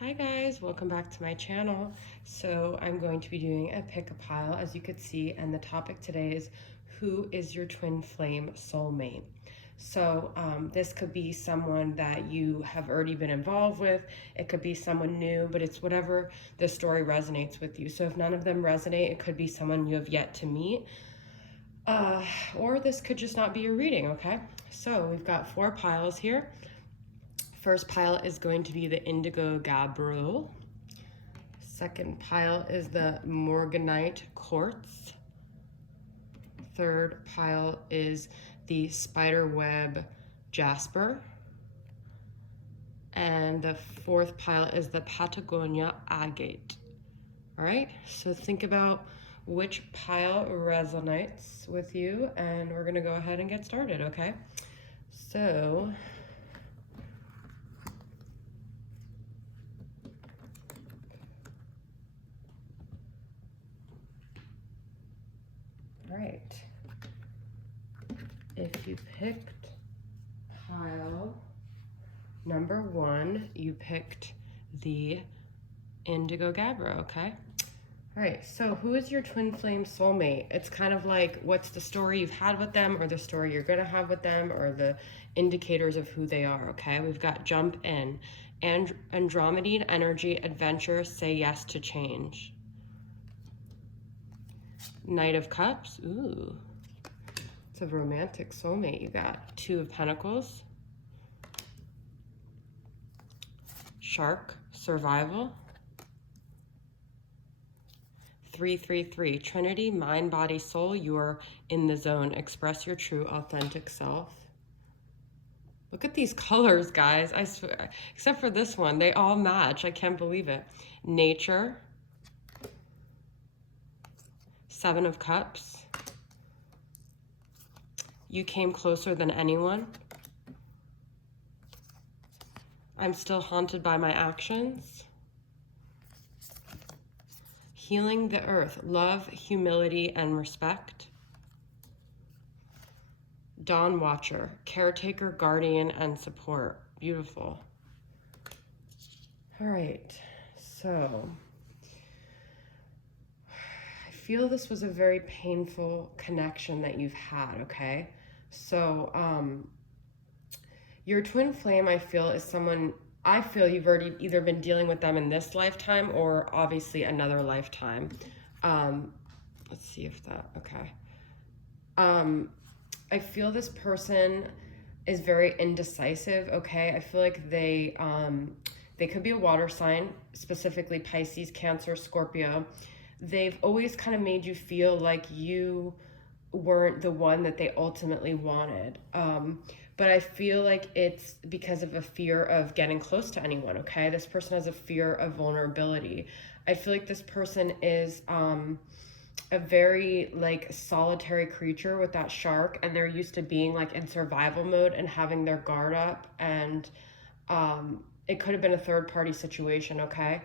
Hi guys, welcome back to my channel. So I'm going to be doing a pick a pile, as you could see, and the topic today is who is your twin flame soulmate? So this could be someone that you have already been involved with. It could be someone new, but it's whatever the story resonates with you. So if none of them resonate, it could be someone you have yet to meet. Or this could just not be your reading, okay? So we've got 4 piles here. First pile is going to be the Indigo gabbro. Second pile is the Morganite quartz. Third pile is the Spiderweb jasper. And the 4th pile is the Patagonia agate. All right, so think about which pile resonates with you, and we're gonna go ahead and get started, okay? So, all right, if you picked pile number 1, you picked the Indigo gabbro, okay? All right, so who is your twin flame soulmate? It's kind of like what's the story you've had with them, or the story you're gonna have with them, or the indicators of who they are, okay? We've got jump in, Andromedine energy, adventure, say yes to change. Knight of Cups, ooh. It's a romantic soulmate you got. 2 of Pentacles. Shark, survival. 333, Trinity, mind, body, soul, you're in the zone. Express your true, authentic self. Look at these colors, guys. I swear, except for this one, they all match. I can't believe it. Nature. 7 of Cups. You came closer than anyone. I'm still haunted by my actions. Healing the earth, love, humility, and respect. Dawn Watcher, caretaker, guardian, and support. Beautiful. All right, so I feel this was a very painful connection that you've had, okay? So your twin flame, I feel, is someone, I feel you've already either been dealing with them in this lifetime or obviously another lifetime. Let's see if that, okay. I feel this person is very indecisive, okay? I feel like they could be a water sign, specifically Pisces, Cancer, Scorpio. They've always kind of made you feel like you weren't the one that they ultimately wanted. But I feel like it's because of a fear of getting close to anyone, okay? This person has a fear of vulnerability. I feel like this person is a very like solitary creature with that shark, and they're used to being like in survival mode and having their guard up, and it could have been a third-party situation, okay?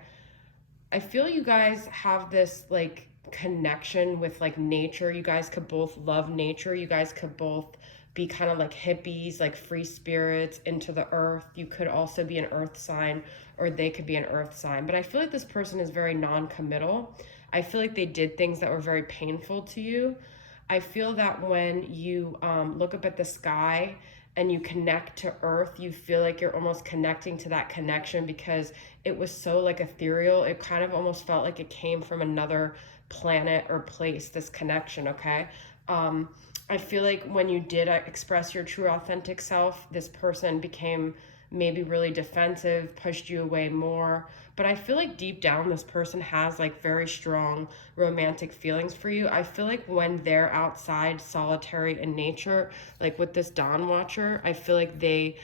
I feel you guys have this like connection with like nature. You guys could both love nature. You guys could both be kind of like hippies, like free spirits, into the earth. You could also be an earth sign, or they could be an earth sign. But I feel like this person is very non-committal. I feel like they did things that were very painful to you. I feel that when you look up at the sky and you connect to earth, you feel like you're almost connecting to that connection because it was so like ethereal. It kind of almost felt like it came from another planet or place, this connection, okay? I feel like when you did express your true authentic self, this person became maybe really defensive, pushed you away more. But I feel like deep down, this person has like very strong romantic feelings for you. I feel like when they're outside solitary in nature, like with this Dawn Watcher, I feel like they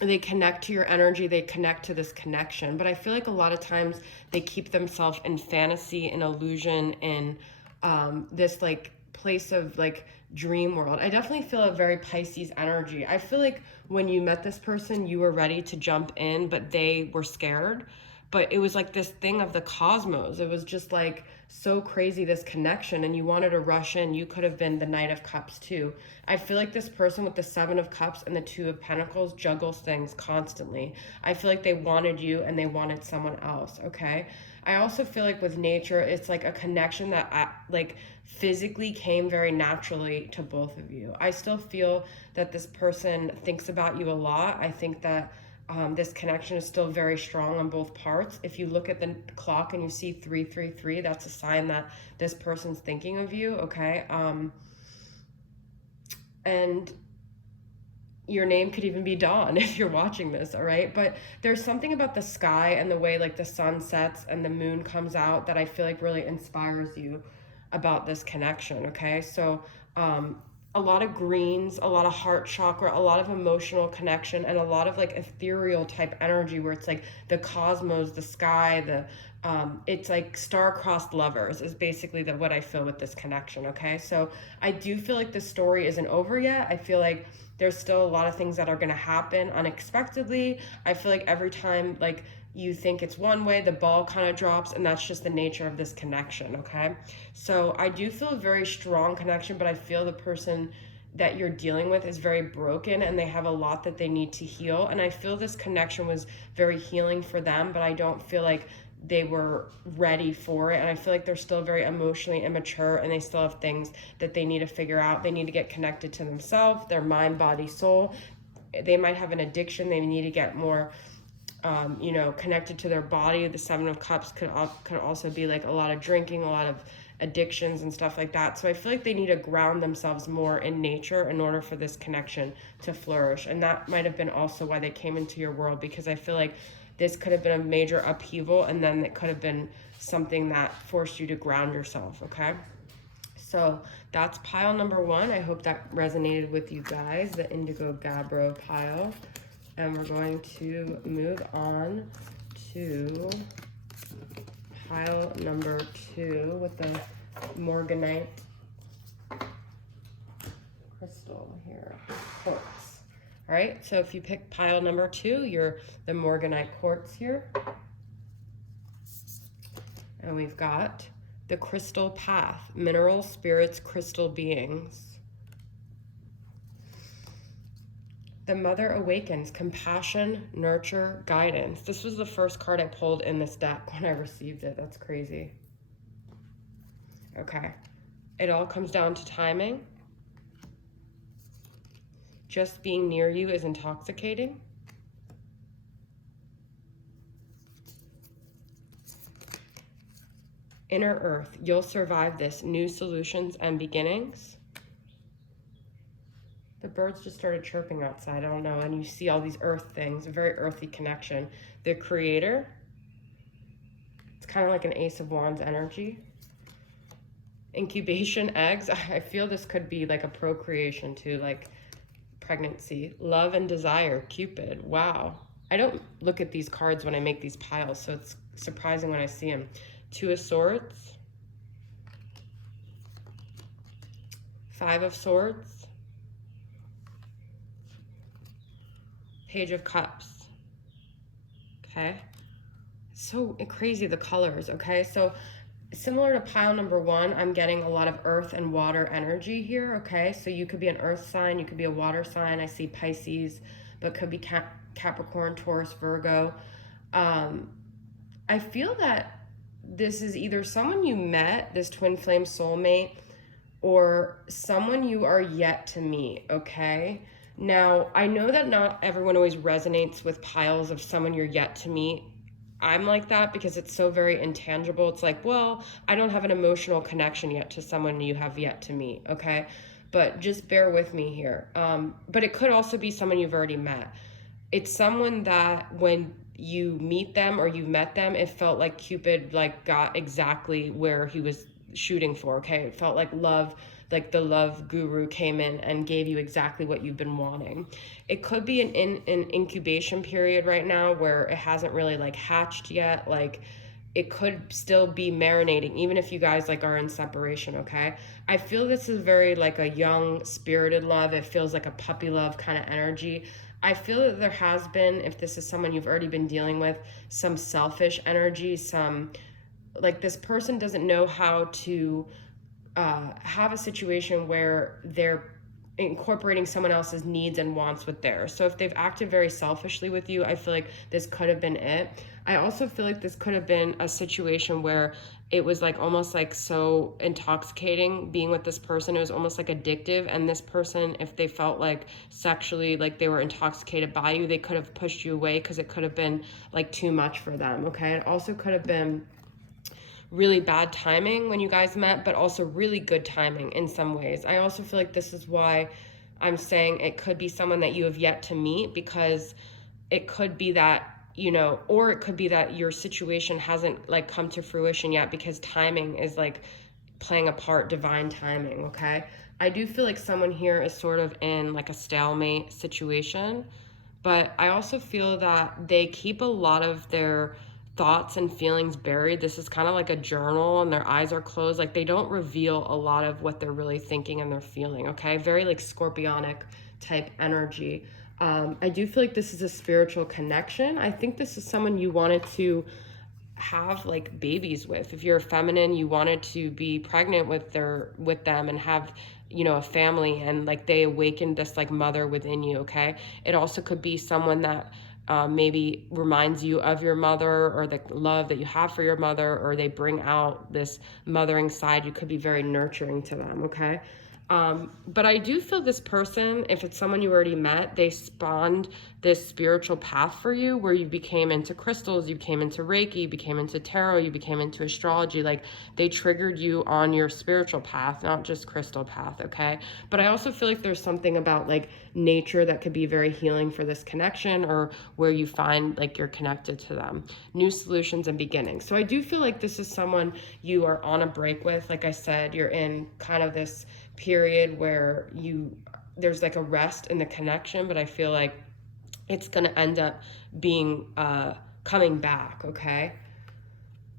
connect to your energy, they connect to this connection. But I feel like a lot of times they keep themselves in fantasy and illusion in this like place of like dream world. I definitely feel a very Pisces energy. I feel like when you met this person, you were ready to jump in, but they were scared. but it was like this thing of the cosmos. It was just like so crazy, this connection, and you wanted to rush in. You could have been the Knight of Cups too. I feel like this person with the Seven of Cups and the Two of Pentacles juggles things constantly. I feel like they wanted you and they wanted someone else, okay? I also feel like with nature, it's like a connection that like physically came very naturally to both of you. I still feel that this person thinks about you a lot. I think that this connection is still very strong on both parts. If you look at the clock and you see 333, that's a sign that this person's thinking of you, okay? And your name could even be Dawn if you're watching this, all right? But there's something about the sky and the way like the sun sets and the moon comes out that I feel like really inspires you about this connection, okay? So a lot of greens, a lot of heart chakra, a lot of emotional connection, and a lot of like ethereal type energy where it's like the cosmos, the sky, it's like star-crossed lovers is basically what I feel with this connection, okay? So I do feel like the story isn't over yet. I feel like there's still a lot of things that are going to happen unexpectedly. I feel like every time like you think it's one way, the ball kind of drops, and that's just the nature of this connection, okay? So I do feel a very strong connection, but I feel the person that you're dealing with is very broken and they have a lot that they need to heal. And I feel this connection was very healing for them, but I don't feel like they were ready for it. And I feel like they're still very emotionally immature and they still have things that they need to figure out. They need to get connected to themselves, their mind, body, soul. They might have an addiction. They need to get more connected to their body. The Seven of Cups could also be like a lot of drinking, a lot of addictions and stuff like that. So I feel like they need to ground themselves more in nature in order for this connection to flourish. And that might have been also why they came into your world, because I feel like this could have been a major upheaval, and then it could have been something that forced you to ground yourself, okay? So that's pile number one. I hope that resonated with you guys, the Indigo Gabbro pile. And we're going to move on to pile number two with the Morganite crystal here, quartz. All right, so if you pick pile number two, you're the Morganite quartz here. And we've got the crystal path, mineral spirits, crystal beings. The Mother awakens, compassion, nurture, guidance. This was the first card I pulled in this deck when I received it. That's crazy. Okay. It all comes down to timing. Just being near you is intoxicating. Inner Earth, you'll survive this. New solutions and beginnings. The birds just started chirping outside, I don't know, and you see all these earth things, a very earthy connection. The Creator, it's kind of like an Ace of Wands energy. Incubation, eggs, I feel this could be like a procreation too, like pregnancy. Love and desire, Cupid, wow. I don't look at these cards when I make these piles, so it's surprising when I see them. Two of Swords, Five of Swords, Page of Cups, okay? So crazy, the colors, okay? So similar to pile number one, I'm getting a lot of earth and water energy here, okay? So you could be an earth sign, you could be a water sign. I see Pisces, but could be Capricorn, Taurus, Virgo. I feel that this is either someone you met, this twin flame soulmate, or someone you are yet to meet, okay? Now, I know that not everyone always resonates with piles of someone you're yet to meet. I'm like that because it's so very intangible. It's like, well, I don't have an emotional connection yet to someone you have yet to meet, okay? But just bear with me here. But it could also be someone you've already met. It's someone that when you meet them or you met them, it felt like Cupid like got exactly where he was shooting for, okay? It felt like love, like the love guru came in and gave you exactly what you've been wanting. It could be an incubation period right now where it hasn't really like hatched yet. Like it could still be marinating, even if you guys like are in separation, okay? I feel this is very like a young spirited love. It feels like a puppy love kind of energy. I feel that there has been, if this is someone you've already been dealing with, some selfish energy, some, like, this person doesn't know how to have a situation where they're incorporating someone else's needs and wants with theirs. So if they've acted very selfishly with you, I feel like this could have been it. I also feel like this could have been a situation where it was like almost like so intoxicating being with this person. It was almost like addictive. And this person, if they felt like sexually like they were intoxicated by you, they could have pushed you away because it could have been like too much for them. Okay. It also could have been really bad timing when you guys met, but also really good timing in some ways. I also feel like this is why I'm saying it could be someone that you have yet to meet, because it could be that, you know, or it could be that your situation hasn't like come to fruition yet because timing is like playing a part, divine timing, okay? I do feel like someone here is sort of in like a stalemate situation, but I also feel that they keep a lot of their thoughts and feelings buried. This is kind of like a journal and their eyes are closed. Like they don't reveal a lot of what they're really thinking and they're feeling, okay? Very like scorpionic type energy. I do feel like this is a spiritual connection. I think this is someone you wanted to have like babies with. If you're a feminine, you wanted to be pregnant with them and have, you know, a family, and like they awakened this like mother within you, okay? It also could be someone that maybe reminds you of your mother, or the love that you have for your mother, or they bring out this mothering side. You could be very nurturing to them, okay? But I do feel this person, if it's someone you already met, they spawned this spiritual path for you where you became into crystals, you became into Reiki, you became into tarot, you became into astrology. Like they triggered you on your spiritual path, not just crystal path, okay? But I also feel like there's something about like nature that could be very healing for this connection, or where you find like you're connected to them. New solutions and beginnings. So I do feel like this is someone you are on a break with. Like I said, you're in kind of this period where there's like a rest in the connection, but I feel like it's going to end up being coming back, okay?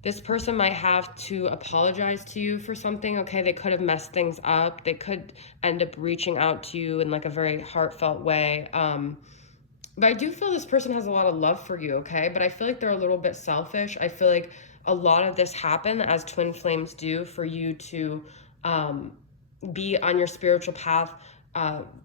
This person might have to apologize to you for something, okay? They could have messed things up. They could end up reaching out to you in like a very heartfelt way. But I do feel this person has a lot of love for you, okay? But I feel like they're a little bit selfish. I feel like a lot of this happened, as twin flames do, for you to be on your spiritual path,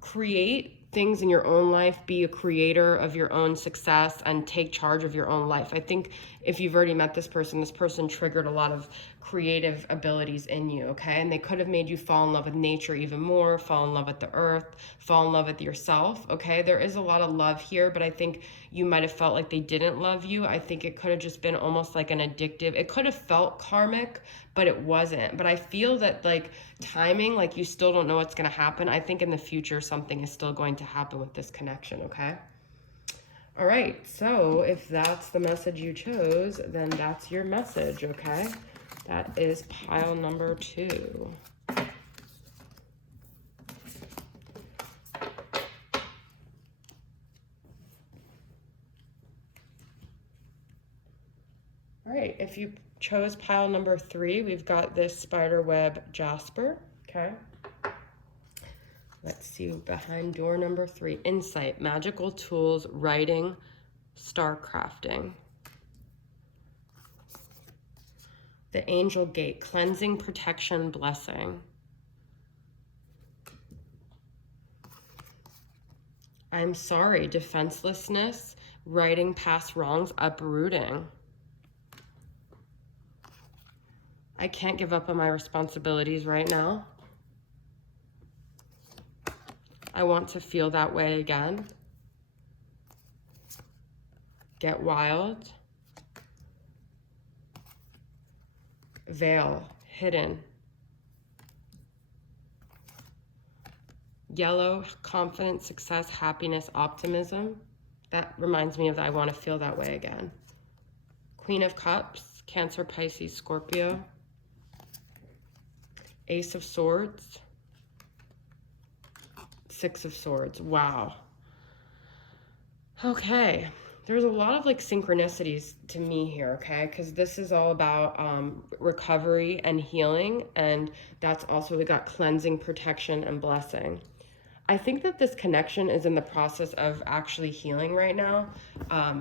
create things in your own life, be a creator of your own success, and take charge of your own life. I think if you've already met this person triggered a lot of creative abilities in you, okay? And they could have made you fall in love with nature even more, fall in love with the earth, fall in love with yourself, okay? There is a lot of love here, but I think you might have felt like they didn't love you. I think it could have just been almost like an addictive, it could have felt karmic, but it wasn't. But I feel that like timing, like you still don't know what's going to happen. I think in the future, something is still going to happen with this connection, okay? All right, so if that's the message you chose, then that's your message, okay? That is pile number 2. All right, if you chose pile number 3, we've got this Spiderweb jasper, okay? Let's see, behind door number 3, insight, magical tools, writing, star crafting. The angel gate, cleansing, protection, blessing. I'm sorry, defenselessness, righting past wrongs, uprooting. I can't give up on my responsibilities right now. I want to feel that way again. Get wild. Veil, hidden. Yellow, confidence, success, happiness, optimism. That reminds me of that. I want to feel that way again. Queen of Cups, Cancer, Pisces, Scorpio. Ace of Swords. 6 of Swords. Wow. Okay. There's a lot of like synchronicities to me here, okay? Because this is all about recovery and healing. And that's also, we got cleansing, protection, and blessing. I think that this connection is in the process of actually healing right now.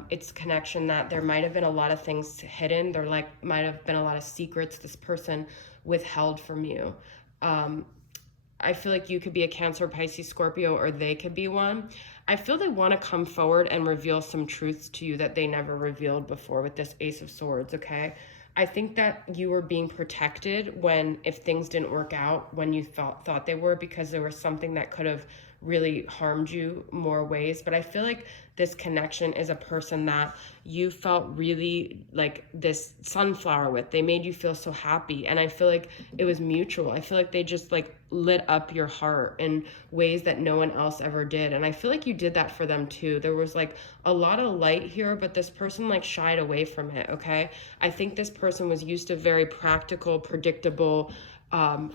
It's connection that there might have been a lot of things hidden. There might have been a lot of secrets this person withheld from you. I feel like you could be a Cancer, Pisces, Scorpio, or they could be one. I feel they want to come forward and reveal some truths to you that they never revealed before with this Ace of Swords, okay? I think that you were being protected if things didn't work out when you thought they were, because there was something that could have really harmed you more ways. But I feel like this connection is a person that you felt really like this sunflower with. They made you feel so happy, and I feel like it was mutual. I feel like they just like lit up your heart in ways that no one else ever did, and I feel like you did that for them too. There was like a lot of light here, but this person like shied away from it, okay? I think this person was used to very practical, predictable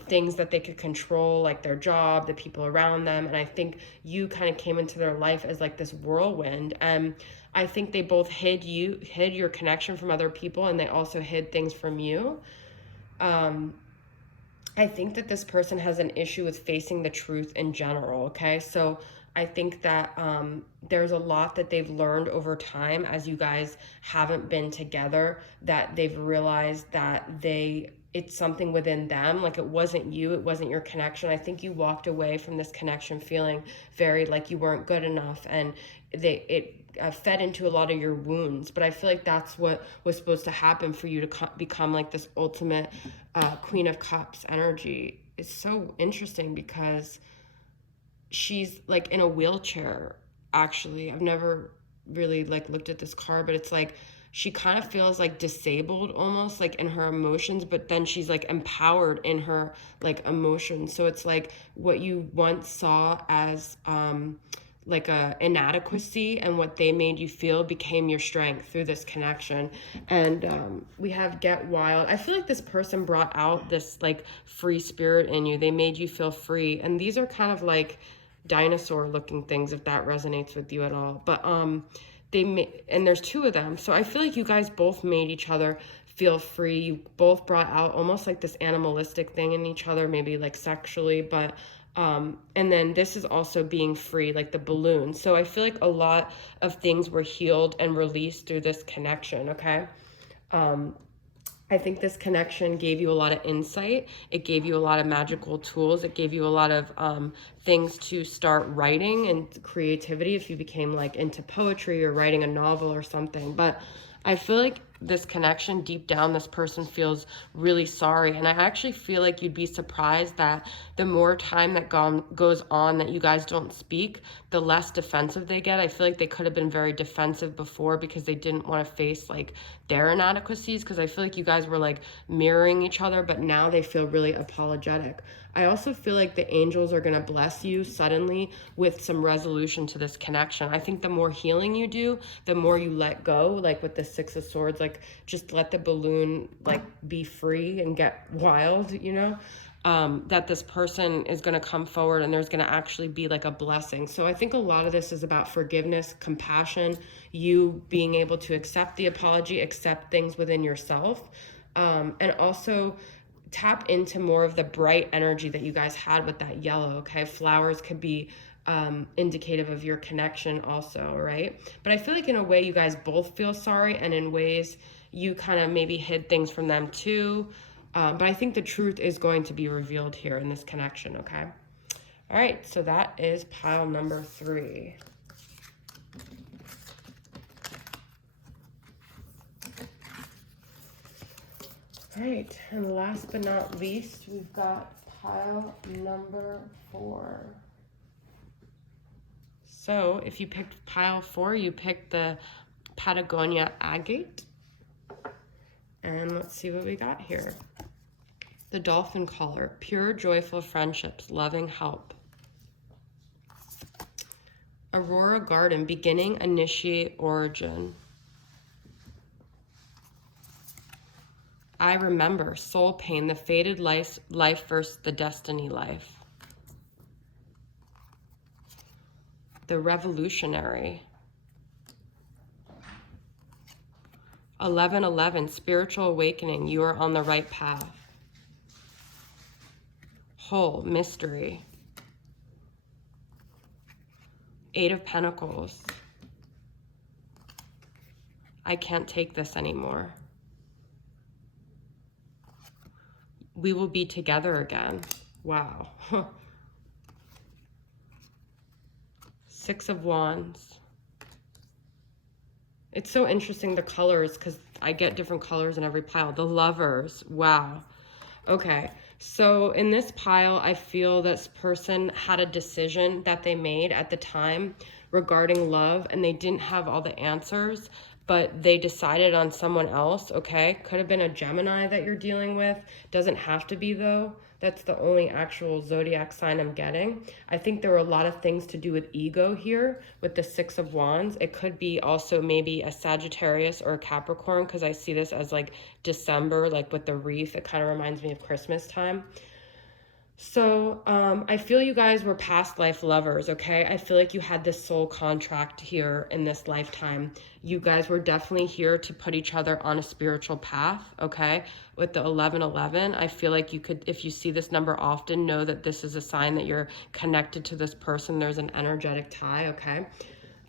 things that they could control, like their job, the people around them. And I think you kind of came into their life as like this whirlwind. And I think they both hid your connection from other people, and they also hid things from you. I think that this person has an issue with facing the truth in general, okay? So I think that there's a lot that they've learned over time as you guys haven't been together, that they've realized that it's something within them. Like, it wasn't you, it wasn't your connection. I think you walked away from this connection feeling very like you weren't good enough, and it fed into a lot of your wounds. But I feel like that's what was supposed to happen for you to become like this ultimate Queen of Cups energy. It's so interesting because she's like in a wheelchair. Actually, I've never really like looked at this card, but it's like she kind of feels like disabled almost, like in her emotions, but then she's like empowered in her like emotions. So it's like what you once saw as like a inadequacy, and what they made you feel became your strength through this connection. And we have Get Wild. I feel like this person brought out this like free spirit in you. They made you feel free, and these are kind of like dinosaur looking things, if that resonates with you at all. But and there's two of them, so I feel like you guys both made each other feel free. You both brought out almost like this animalistic thing in each other, maybe like sexually, but and then this is also being free, like the balloon. So I feel like a lot of things were healed and released through this connection, okay? I think this connection gave you a lot of insight. It gave you a lot of magical tools. It gave you a lot of things to start writing and creativity if you became like into poetry or writing a novel or something. But I feel like this connection, deep down, this person feels really sorry. And I actually feel like you'd be surprised that the more time that goes on that you guys don't speak, the less defensive they get. I feel like they could have been very defensive before because they didn't want to face like their inadequacies, because I feel like you guys were like mirroring each other, but now they feel really apologetic. I also feel like the angels are going to bless you suddenly with some resolution to this connection. I think the more healing you do, the more you let go, like with the Six of Swords, like just let the balloon like be free and get wild, you know, that this person is going to come forward and there's going to actually be like a blessing. So I think a lot of this is about forgiveness, compassion, you being able to accept the apology, accept things within yourself, and also tap into more of the bright energy that you guys had with that yellow, okay? Flowers could be indicative of your connection also, right? But I feel like in a way you guys both feel sorry, and in ways you kind of maybe hid things from them too. But I think the truth is going to be revealed here in this connection, okay? All right, so that is pile number 3. All right, and last but not least, we've got pile number 4. So if you picked pile 4, you picked the Patagonia agate. And let's see what we got here. The dolphin collar, pure joyful friendships, loving help. Aurora garden, beginning, initiate, origin. I remember, soul pain, the fated life versus the destiny life. The revolutionary. 11:11, spiritual awakening, you are on the right path. Whole, mystery. Eight of Pentacles. I can't take this anymore. We will be together again. Wow. Six of Wands. It's so interesting, the colors, because I get different colors in every pile. The Lovers. Wow. Okay. So in this pile, I feel this person had a decision that they made at the time regarding love, and they didn't have all the answers, but they decided on someone else, okay? Could have been a Gemini that you're dealing with. Doesn't have to be, though. That's the only actual zodiac sign I'm getting. I think there were a lot of things to do with ego here with the Six of Wands. It could be also maybe a Sagittarius or a Capricorn, because I see this as like December, like with the wreath. It kind of reminds me of Christmas time. So I feel you guys were past life lovers, okay? I feel like you had this soul contract here in this lifetime. You guys were definitely here to put each other on a spiritual path, okay? With the 1111, I feel like you could, if you see this number often, know that this is a sign that you're connected to this person. There's an energetic tie, okay?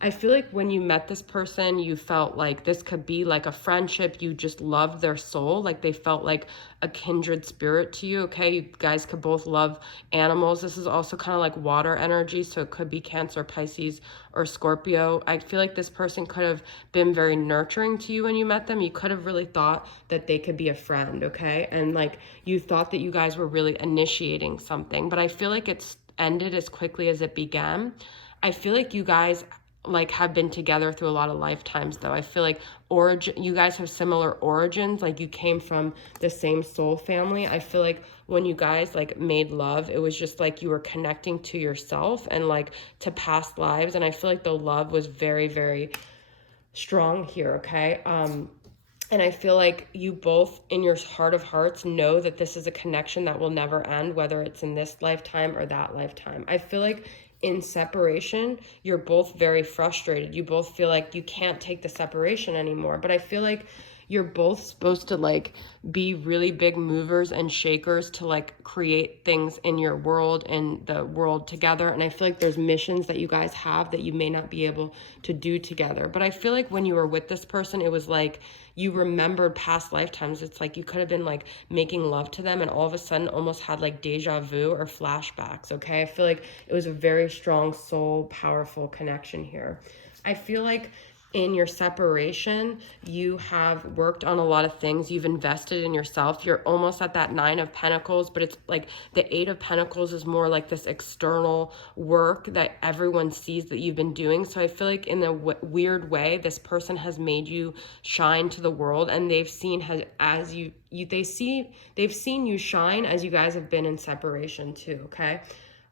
I feel like when you met this person, you felt like this could be like a friendship. You just loved their soul. Like they felt like a kindred spirit to you, okay? You guys could both love animals. This is also kind of like water energy, so it could be Cancer, Pisces, or Scorpio. I feel like this person could have been very nurturing to you when you met them. You could have really thought that they could be a friend, okay? And like you thought that you guys were really initiating something, but I feel like it's ended as quickly as it began. I feel like you guys like have been together through a lot of lifetimes, though. I feel like you guys have similar origins, like you came from the same soul family. I feel like when you guys like made love, it was just like you were connecting to yourself and like to past lives, and I feel like the love was very, very strong here, okay? And I feel like you both in your heart of hearts know that this is a connection that will never end, whether it's in this lifetime or that lifetime. I feel like in separation, you're both very frustrated. You both feel like you can't take the separation anymore. But I feel like you're both supposed to like be really big movers and shakers to like create things in your world and the world together. And I feel like there's missions that you guys have that you may not be able to do together. But I feel like when you were with this person, it was like you remembered past lifetimes. It's like you could have been like making love to them and all of a sudden almost had like deja vu or flashbacks, okay? I feel like it was a very strong soul, powerful connection here. I feel like in your separation, you have worked on a lot of things. You've invested in yourself. You're almost at that Nine of Pentacles, but it's like the Eight of Pentacles is more like this external work that everyone sees that you've been doing. So I feel like in a weird way, this person has made you shine to the world, and they've seen they've seen you shine as you guys have been in separation too, okay?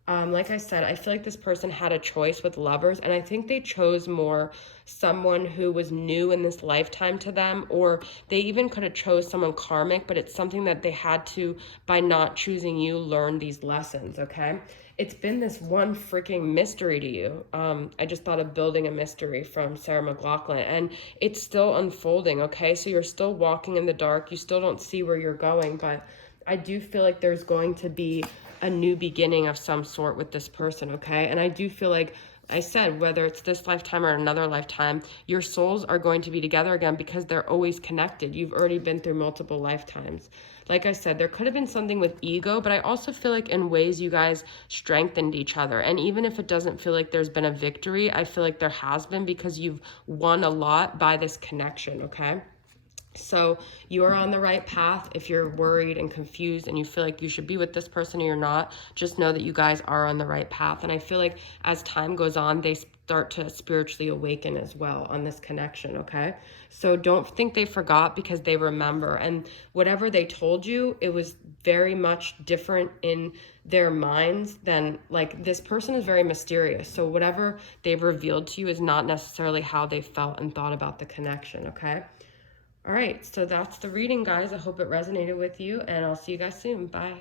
Like I said, I feel like this person had a choice with lovers, and I think they chose more someone who was new in this lifetime to them, or they even could have chose someone karmic, but it's something that they had to, by not choosing you, learn these lessons, okay? It's been this one freaking mystery to you. I just thought of Building a Mystery from Sarah McLachlan, and it's still unfolding, okay? So you're still walking in the dark. You still don't see where you're going, but I do feel like there's going to be a new beginning of some sort with this person, okay? And I do feel like I said, whether it's this lifetime or another lifetime, your souls are going to be together again because they're always connected. You've already been through multiple lifetimes. Like I said, there could have been something with ego, but I also feel like in ways you guys strengthened each other. And even if it doesn't feel like there's been a victory, I feel like there has been, because you've won a lot by this connection, okay? So you are on the right path. If you're worried and confused and you feel like you should be with this person or you're not, just know that you guys are on the right path. And I feel like as time goes on, they start to spiritually awaken as well on this connection, okay? So don't think they forgot, because they remember. And whatever they told you, it was very much different in their minds than, like, this person is very mysterious. So whatever they've revealed to you is not necessarily how they felt and thought about the connection, okay? All right, so that's the reading, guys. I hope it resonated with you, and I'll see you guys soon. Bye.